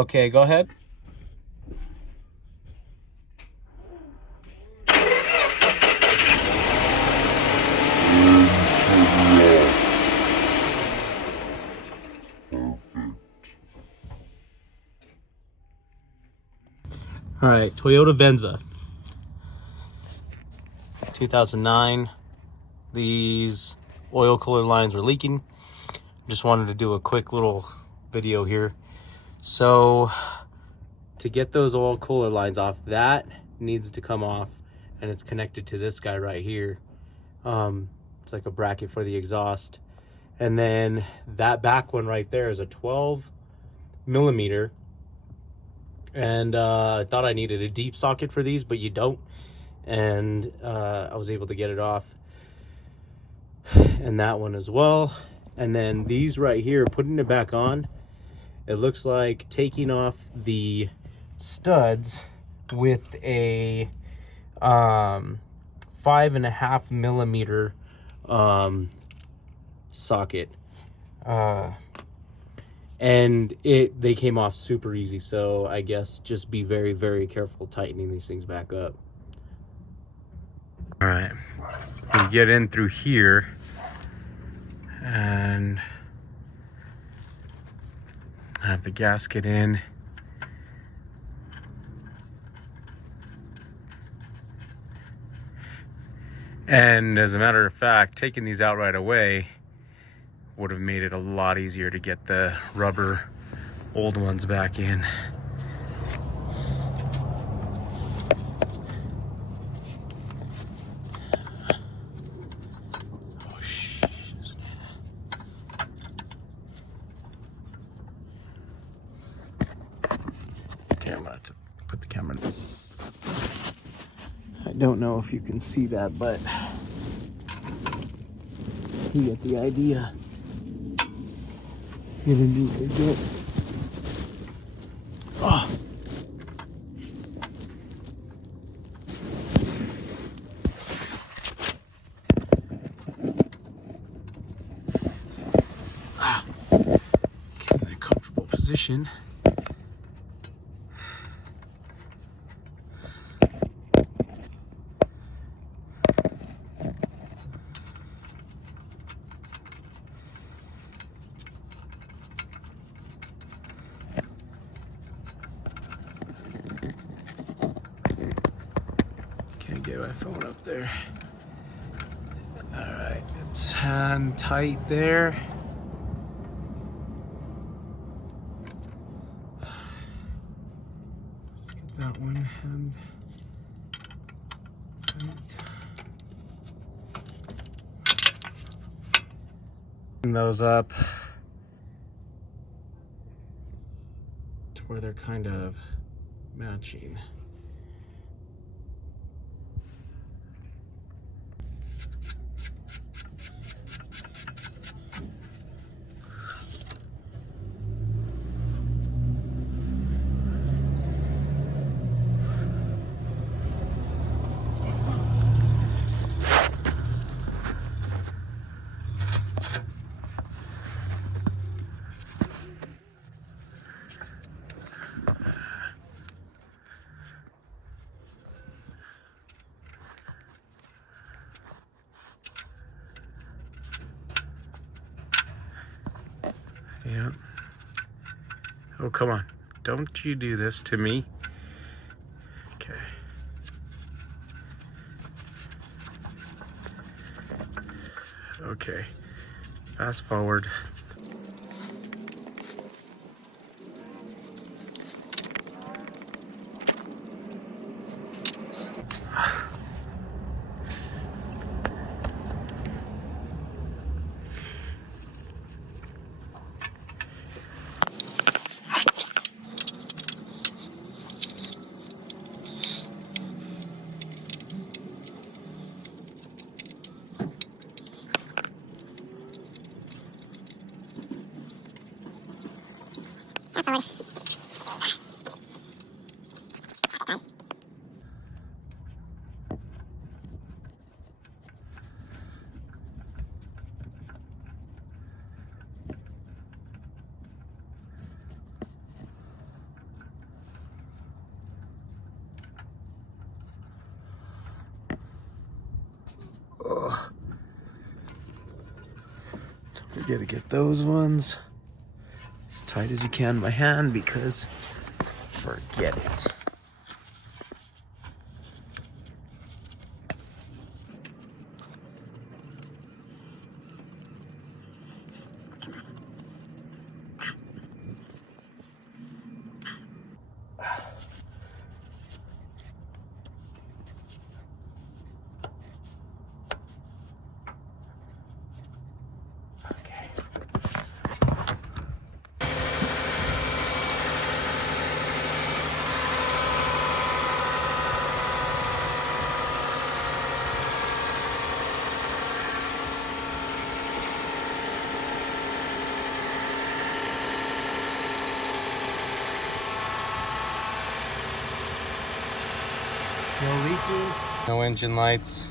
Okay, go ahead. All right, Toyota Venza, 2009. These oil cooler lines were leaking. Just wanted to do a quick little video here. So to get those oil cooler lines off, that needs to come off, and it's connected to this guy right here. It's like a bracket for the exhaust. And then that back one right there is a 12 millimeter. And I thought I needed a deep socket for these, but you don't. And I was able to get it off. And that one as well. And then these right here, putting it back on, it looks like taking off the studs with a 5.5 millimeter socket. And they came off super easy, so I guess just be very, very careful tightening these things back up. All right, you get in through here, and I have the gasket in. And as a matter of fact, taking these out right away would have made it a lot easier to get the rubber old ones back in. Oh, shit. Okay, I'm gonna have to put the camera in. I don't know if you can see that, but you get the idea. Get into it again. Oh. Get in a comfortable position. Can't get my phone up there. All right, it's hand tight there. Let's get that one hand tight. Bring those up to where they're kind of matching. Yeah. Oh, come on. Don't you do this to me. Okay. Okay. Fast forward. Ugh. Don't forget to get those ones as tight as you can by hand, because forget it. No leaking, no engine lights.